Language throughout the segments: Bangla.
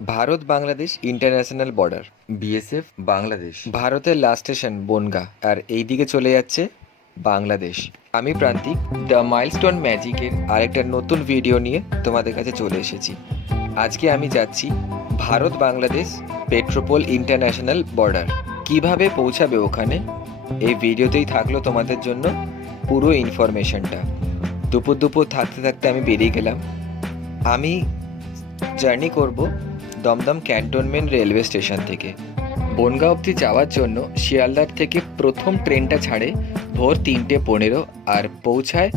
Bharat Bangladesh international border BSF Bangladesh. ভারতের লাস্ট স্টেশন বনগা আর এই দিকে চলে যাচ্ছে বাংলাদেশ। আমি প্রান্তিক দ্য মাইলস্টোন ম্যাজিকের আরেকটা নতুন ভিডিও নিয়ে তোমাদের কাছে চলে এসেছি। আজকে আমি যাচ্ছি ভারত বাংলাদেশ পেট্রোপোল ইন্টারন্যাশনাল বর্ডার। কীভাবে পৌঁছাবে ওখানে? এই ভিডিওতেই থাকল তোমাদের জন্য পুরো ইনফরমেশনটা। দুপুর দুপুর থাকতে থাকতে আমি বেরিয়ে গেলাম। আমি জার্নি করব দমদম ক্যান্টনমেন্ট রেলওয়ে স্টেশন থেকে। বনগাঁ অবধি যাওয়ার জন্য শিয়ালদার থেকে প্রথম ট্রেনটা ছাড়ে ভোর তিনটে পনেরো আর পৌঁছায়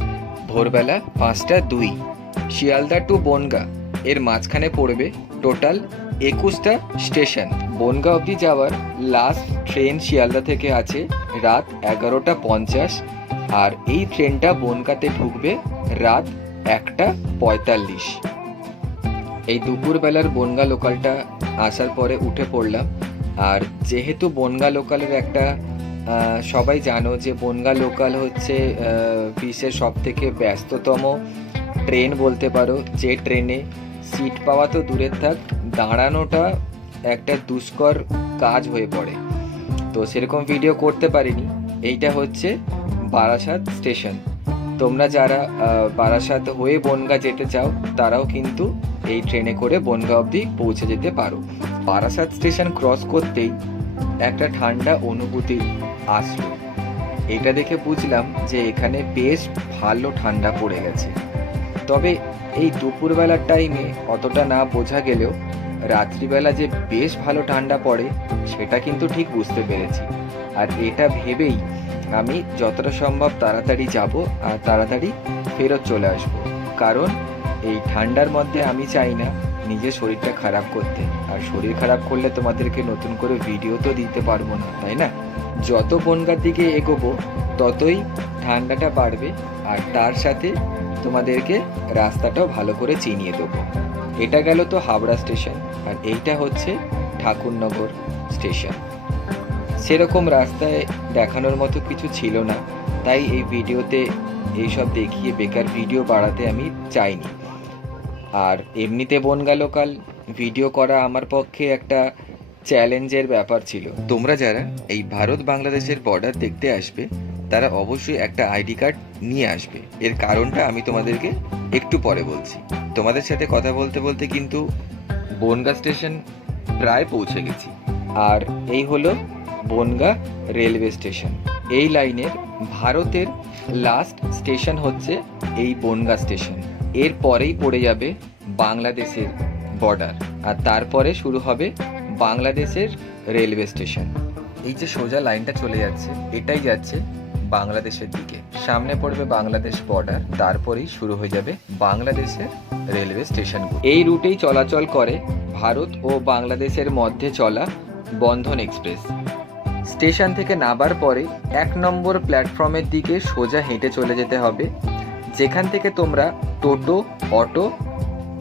ভোরবেলা পাঁচটা দুই। শিয়ালদা টু বনগাঁ, এর মাঝখানে পড়বে টোটাল একুশটা স্টেশন। বনগাঁ অবধি যাওয়ার লাস্ট ট্রেন শিয়ালদা থেকে আছে রাত এগারোটা পঞ্চাশ আর এই ট্রেনটা বনগাঁতে ঢুকবে রাত একটা পঁয়তাল্লিশ। এই দুপুরবেলার বনগা লোকালটা আসার পরে উঠে পড়লাম। আর যেহেতু বনগা লোকালের একটা সবাই জানো যে বনগা লোকাল হচ্ছে বিশ্বের সব থেকে ব্যস্ততম ট্রেন বলতে পারো। যে ট্রেনে সিট পাওয়া তো দূরের থাক, দাঁড়ানোটা একটা দুষ্কর কাজ হয়ে পড়ে। তো সেরকম ভিডিও করতে পারিনি। এইটা হচ্ছে বারাসাত স্টেশন। তোমরা যারা বারাসাত হয়ে বনগা যেতে চাও, তারাও কিন্তু এই ট্রেনে করে বনগাঁ অবধি পৌঁছে যেতে পারো। বারাসাত স্টেশন ক্রস করতেই একটা ঠান্ডা অনুভূতি আসলো। এটা দেখে বুঝলাম যে এখানে বেশ ভালো ঠান্ডা পড়ে গেছে। তবে এই দুপুরবেলার টাইমে অতটা না বোঝা গেলেও রাত্রিবেলা যে বেশ ভালো ঠান্ডা পড়ে, সেটা কিন্তু ঠিক বুঝতে পেরেছি। আর এটা ভেবেই আমি যতটা সম্ভব তাড়াতাড়ি যাব আর তাড়াতাড়ি ফেরত চলে আসব। কারণ এই ঠান্ডার মধ্যে আমি চাই না নিজের শরীরটা খারাপ করতে। আর শরীর খারাপ করলে তোমাদেরকে নতুন করে ভিডিও তো দিতে পারব না, তাই না? যত বনগার দিকে এগোবো, ততই ঠান্ডাটা বাড়বে, আর তার সাথে তোমাদেরকে রাস্তাটাও ভালো করে চিনিয়ে দেবো। এটা গেল তো হাওড়া স্টেশন, আর এইটা হচ্ছে ঠাকুরনগর স্টেশন। সেরকম রাস্তায় দেখানোর মতো কিছু ছিল না, তাই এই ভিডিওতে এইসব দেখিয়ে বেকার ভিডিও বাড়াতে আমি চাইনি। আর এমনিতে বনগা লোকাল ভিডিও করা আমার পক্ষে একটা চ্যালেঞ্জের ব্যাপার ছিল। তোমরা যারা এই ভারত বাংলাদেশের বর্ডার দেখতে আসবে, তারা অবশ্যই একটা আইডি কার্ড নিয়ে আসবে। এর কারণটা আমি তোমাদেরকে একটু পরে বলছি। তোমাদের সাথে কথা বলতে বলতে কিন্তু বনগা স্টেশন প্রায় পৌঁছে গেছি। আর এই হলো বনগা রেলওয়ে স্টেশন এই লাইনের ভারতের লাস্ট স্টেশন হচ্ছে এই বনগা স্টেশন এর পরেই পড়ে যাবে বাংলাদেশের বর্ডার আর তারপরে শুরু হবে বাংলাদেশের রেলওয়ে স্টেশন এই যে সোজা লাইনটা চলে যাচ্ছে, এটাই যাচ্ছে বাংলাদেশের দিকে। সামনে পড়বে বাংলাদেশ বর্ডার তারপরেই শুরু হয়ে যাবে বাংলাদেশের রেলওয়ে স্টেশন এই রুটেই চলাচল করে ভারত ও বাংলাদেশের মধ্যে চলা বন্ধন এক্সপ্রেস স্টেশন থেকে নামার পরে এক নম্বর প্ল্যাটফর্মের দিকে সোজা হেঁটে চলে যেতে হবে যেখান থেকে তোমরা টোটো, অটো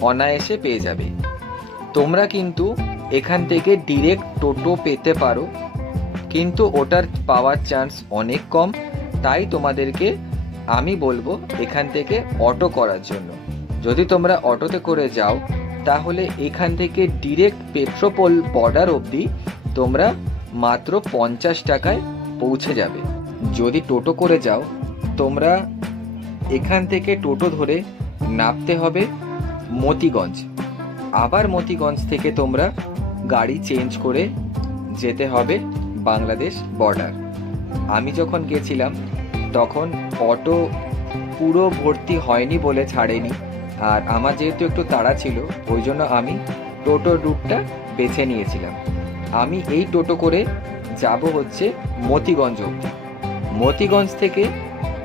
অনায়াসে পেয়ে যাবে। তোমরা কিন্তু এখান থেকে ডিরেক্ট টোটো পেতে পারো, কিন্তু ওটার পাওয়ার চান্স অনেক কম। তাই তোমাদেরকে আমি বলব এখান থেকে অটো করার জন্য। যদি তোমরা অটোতে করে যাও, তাহলে এখান থেকে ডিরেক্ট পেট্রোপোল বর্ডার অবধি তোমরা মাত্র পঞ্চাশ টাকায় পৌঁছে যাবে। যদি টোটো করে যাও, তোমরা এখান থেকে টোটো ধরে নামতে হবে মতিগঞ্জ। আবার মতিগঞ্জ থেকে তোমরা গাড়ি চেঞ্জ করে যেতে হবে বাংলাদেশ বর্ডার। আমি যখন গেছিলাম, তখন অটো পুরো ভর্তি হয়নি বলে ছাড়েনি। আর আমার যেহেতু একটু তাড়া ছিল, ওই জন্য আমি টোটো রুটটা বেছে নিয়েছিলাম। আমি এই টোটো করে যাব হচ্ছে মতিগঞ্জ অবধি। মতিগঞ্জ থেকে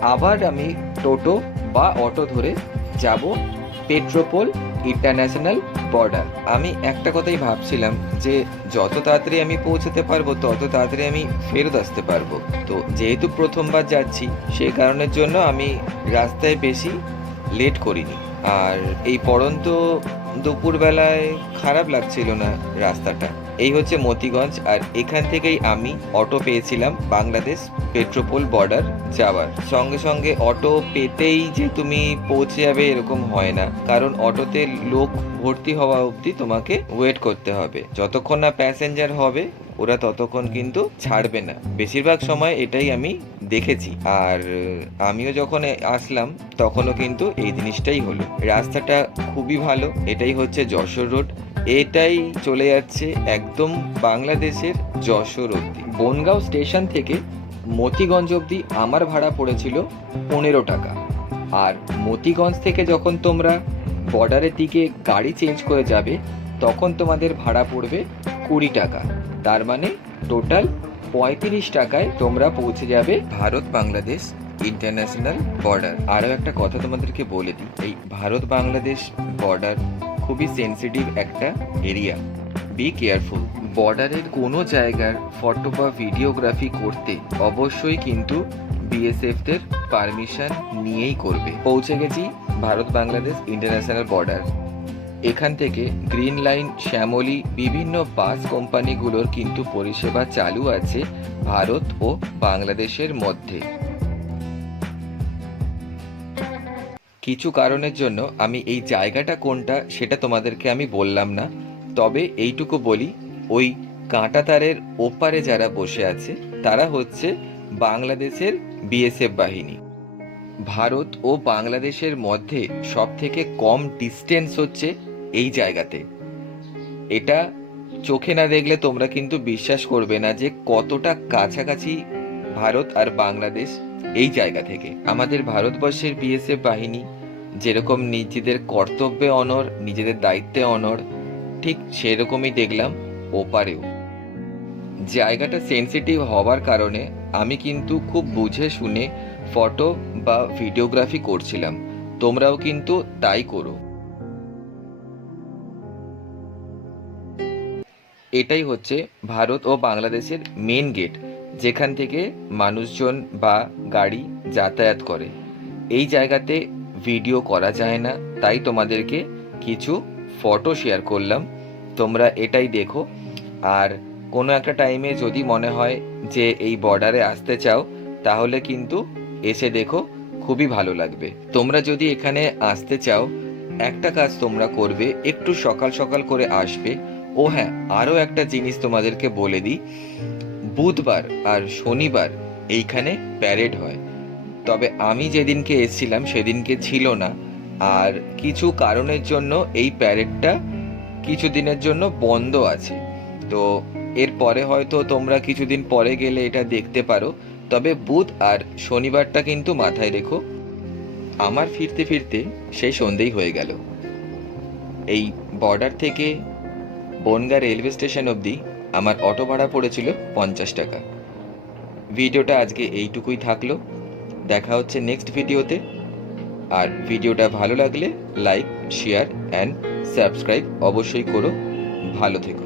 আবার আমি টোটো বা অটো ধরে যাব পেট্রোপোল ইন্টারন্যাশনাল বর্ডার। আমি একটা কথাই ভাবছিলাম যে, যত তাড়াতাড়ি আমি পৌঁছাতে পারব, তত তাড়াতাড়ি আমি ফেরত আসতে পারব। তো যেহেতু প্রথমবার যাচ্ছি সেই কারণের জন্য আমি রাস্তায় বেশি লেট করিনি। আর এই পড়ন্ত দুপুরবেলায় খারাপ লাগছিল না রাস্তাটা। এই হচ্ছে মতিগঞ্জ, আর এখান থেকেই আমি অটো পেয়েছিলাম বাংলাদেশ পেট্রোপোল বর্ডার যাওয়ার। সঙ্গে সঙ্গে অটো পেতেই যে তুমি পৌঁছে যাবে এরকম হয় না, কারণ অটোতে লোক ভর্তি হওয়া অবধি তোমাকে ওয়েট করতে হবে। যতক্ষণ না প্যাসেঞ্জার হবে, ওরা ততক্ষণ কিন্তু ছাড়বে না। বেশিরভাগ সময় এটাই আমি দেখেছি। আর আমিও যখন আসলাম, তখনও কিন্তু এই জিনিসটাই হলো। রাস্তাটা খুবই ভালো, এটাই হচ্ছে যশোর রোড এটাই চলে যাচ্ছে একদম বাংলাদেশের যশোর অব্দি বনগাঁও স্টেশন থেকে মতিগঞ্জ অবধি আমার ভাড়া পড়েছিল পনেরো টাকা। আর মতিগঞ্জ থেকে যখন তোমরা বর্ডারের দিকে গাড়ি চেঞ্জ করে যাবে, তখন তোমাদের ভাড়া পড়বে কুড়ি টাকা। তার মানে টোটাল পঁয়ত্রিশ টাকায় তোমরা পৌঁছে যাবে ভারত বাংলাদেশ ইন্টারন্যাশনাল বর্ডার। আরও একটা কথা তোমাদেরকে বলে দিই, এই ভারত বাংলাদেশ বর্ডার খুবই সেন্সিটিভ একটা এরিয়া বি কেয়ারফুল বর্ডারের কোনো জায়গার ফটো বা ভিডিওগ্রাফি করতে অবশ্যই কিন্তু বিএসএফদের পারমিশন নিয়েই করবে। পৌঁছে গেছি ভারত বাংলাদেশ ইন্টারন্যাশনাল বর্ডার এখান থেকে গ্রিন লাইন শ্যামলী বিভিন্ন বাস কোম্পানিগুলোর কিন্তু পরিষেবা চালু আছে ভারত ও বাংলাদেশের মধ্যে। কিছু কারণের জন্য আমি এই জায়গাটা কোনটা সেটা তোমাদেরকে আমি বললাম না। তবে এইটুকু বলি, ওই কাঁটা তারের ওপারে যারা বসে আছে, তারা হচ্ছে বাংলাদেশের বিএসএফ বাহিনী। ভারত ও বাংলাদেশের মধ্যে সব থেকে কম ডিস্টেন্স হচ্ছে এই জায়গাতে। এটা চোখে না দেখলে তোমরা কিন্তু বিশ্বাস করবে না যে কতটা কাছাকাছি ভারত আর বাংলাদেশ এই জায়গা থেকে। আমাদের ভারতবর্ষের বিএসএফ বাহিনী যেরকম নিজেদের কর্তব্যে অনর নিজেদের দায়িত্বে অনর ঠিক সেরকমই দেখলাম ওপারেও। জায়গাটা সেন্সিটিভ হওয়ার কারণে আমি কিন্তু খুব বুঝে শুনে ফটো বা ভিডিওগ্রাফি করছিলাম, তোমরাও কিন্তু তাই করো। এটাই হচ্ছে ভারত ও বাংলাদেশের মেন গেট যেখান থেকে মানুষজন বা গাড়ি যাতায়াত করে। এই জায়গাতে ভিডিও করা যায় না। তাই তোমাদেরকে কিছু ফটো শেয়ার করলাম। তোমরা এটাই দেখো। আর কোনো একটা টাইমে যদি মনে হয় যে এই বর্ডারে আসতে চাও, তাহলে কিন্তু এসে দেখো, খুবই ভালো লাগবে। তোমরা যদি এখানে আসতে চাও, একটা কাজ তোমরা করবে, একটু সকাল সকাল করে আসবে। ও হ্যাঁ আরও একটা জিনিস তোমাদেরকে বলে দিই। বুধবার আর শনিবার এইখানে প্যারেড হয়। তবে আমি যেদিনকে এসেছিলাম সেদিনকে ছিল না। আর কিছু কারণের জন্য এই প্যারেডটা কিছুদিনের জন্য বন্ধ আছে। তো এরপরে হয়তো তোমরা কিছুদিন পরে গেলে এটা দেখতে পারো। তবে বুধ আর শনিবারটা কিন্তু মাথায় রেখো। আমার ফিরতে ফিরতে সেই সন্ধেই হয়ে গেল। এই বর্ডার থেকে বনগা রেলওয়ে স্টেশন অবধি আমার অটো ভাড়া পড়েছিল পঞ্চাশ টাকা। ভিডিওটা আজকে এইটুকুই থাকল। দেখা হচ্ছে নেক্সট ভিডিওতে। আর ভিডিওটা ভালো লাগলে লাইক শেয়ার অ্যান্ড সাবস্ক্রাইব অবশ্যই করো। ভালো থেকো।